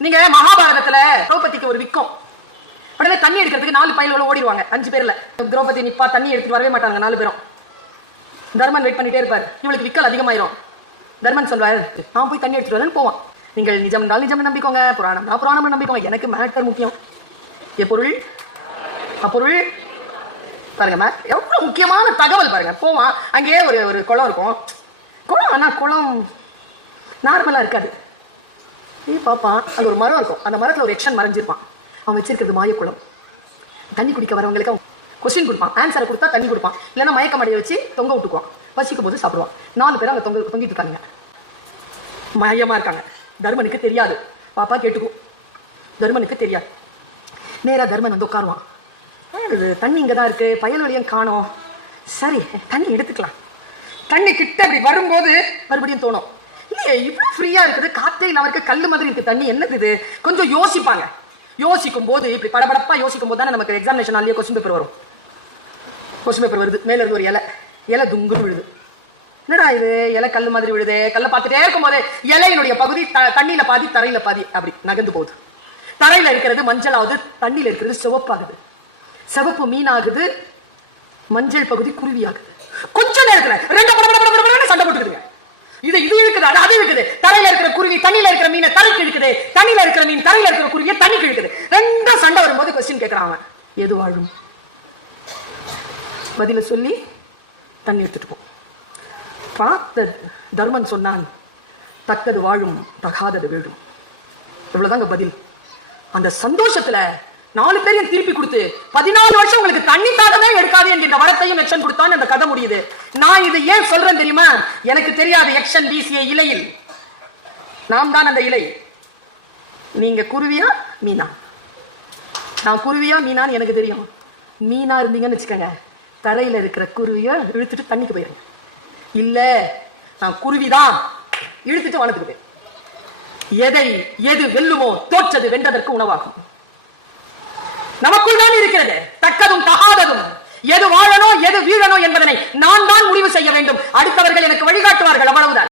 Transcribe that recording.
நீங்க மகாபாரதத்துல திரௌபதிக்கு ஒரு விக்கம் உடனே தண்ணி எடுக்கிறதுக்கு 4 பையல்கள ஓடிடுவாங்க 5 பேர்ல. திரௌபதி நிப்பா, தண்ணி எடுத்துட்டு வரவே மாட்டாங்க 4 பேரும். தர்மன் வெயிட் பண்ணிட்டே இருப்பார். இவளுக்கு விக்கல் அதிகமாயிரும். தர்மன் சொல்வார், நான் போய் தண்ணி எடுத்துட்டு வரேன்னு போவான். நீங்கள் நிஜம் என்றால் நிஜம் நம்பிக்கோங்க, புராணம் புராணம் நம்பிக்கோங்க, எனக்கு மேட்டர் முக்கியம். எப்பொருள் அப்பொருள் பாருங்க, எவ்வளவு முக்கியமான தகவல் பாருங்க. போவான், அங்கேயே ஒரு குளம் இருக்கும். குளம் ஆனா குளம் நார்மலா இருக்காது. நீ பாப்பான், அங்க ஒரு மரம் இருக்கும். அந்த மரத்துல ஒரு எக்ஷன் மறைஞ்சிருப்பான். அவன் வச்சிருக்கிறது மாயக்குளம். தண்ணி குடிக்க வரவங்களுக்கு அவன் கொஸ்டின் கொடுப்பான், ஆன்சரை கொடுத்தா தண்ணி கொடுப்பான், இல்லைன்னா மயக்க மடையை வச்சு தொங்க விட்டுக்குவான். பசிக்கும் போது சாப்பிடுவான். 4 பேரும் அங்க தொங்கிட்டு இருக்காங்க, மயமா இருக்காங்க. தர்மனுக்கு தெரியாது. பாப்பா கேட்டுக்கும், தர்மனுக்கு தெரியாது. நேரா தர்மன் வந்து உட்காருவான். தண்ணி இங்கதான் இருக்கு, பயல்வழியும் காணோம். சரி, தண்ணி எடுத்துக்கலாம். தண்ணி கிட்ட அப்படி வரும்போது மறுபடியும் தோணும், இல்லையே இவ்வளவு ஃப்ரீயா இருக்குது, காத்தே இல்லாம இருக்கு, கல்லு மாதிரி இருக்கு தண்ணி, என்னது இது? கொஞ்சம் யோசிப்பாங்க. யோசிக்கும் போது இப்படி படபடப்பா யோசிக்கும் போது தானே நமக்கு எக்ஸாமினேஷன் நாள்லயே கொஸ்டின் பேப்பர் வரும். கொஸ்டின் பேப்பர் வருது, மேல இருந்து ஒரு இலை துங்குன்னு விழுது. என்னடா இது, இலை கல்லு மாதிரி விழுது. கல்லை பார்த்துட்டே இருக்கும் போது இலையினுடைய பகுதி தண்ணியில பாதி தரையில பாதி அப்படி நகர்ந்து போகுது. தரையில இருக்கிறது மஞ்சள் ஆகுது, தண்ணியில இருக்கிறது சிவப்பாகுது. சிவப்பு மீனாகுது, மஞ்சள் பகுதி குருவி ஆகுது. கொஞ்ச நேரத்துல 2 சண்டை போட்டுக்குதுங்க. இது இழுக்குது, அது இழுக்குது. தரையில இருக்கிற குருவி தண்ணியில இருக்கிற மீனை தரைக்கு இழுக்குது, தண்ணியில இருக்கிற மீன் தரையில இருக்கிற குருவியை தண்ணிக்கு இழுக்குது. 2 சண்டை வரும்போது கொஸ்டின் கேட்கறான், எது வாழும்? பதில சொல்லி தண்ணி எடுத்துட்டு போ. பார்த்த தர்மன் சொன்னான், தக்கது வாழும், தகாதது வீழும். இவ்வளவுதாங்க பதில். அந்த சந்தோஷத்துல 4 பேரையும் திருப்பி கொடுத்து 14 வருஷம் உங்களுக்கு தண்ணி தாகமே எடுக்காது என்கின்ற வரத்தையும் எக்ஷன் கொடுத்தான். அந்த கதை முடியுது. நான் இது ஏன் சொல்றேன் தெரியுமா? எனக்கு தெரியாது எக்ஷன் வீசிய இலையில் நாம் தான் அந்த இலை. நீங்க குருவியா மீனா? நான் குருவியா மீனான்னு எனக்கு தெரியும். மீனா இருந்தீங்கன்னு வச்சுக்கோங்க, தரையில இருக்கிற குருவிய இழுத்துட்டு தண்ணிக்கு போயிருங்க. இல்ல நான் குருவிதான், இழுத்துட்டு வானத்துக்கு போயிரு. எது வெல்லுமோ தோற்றது வென்றதற்கு உணவாகும். நமக்குள் தான் இருக்கிறது தக்கதும் தகாததும். எது வாழணும் எது வீழணும் என்பதனை நான் தான் முடிவு செய்ய வேண்டும். அடுத்தவர்கள் எனக்கு வழிகாட்டுவார்கள், அவ்வளவுதான்.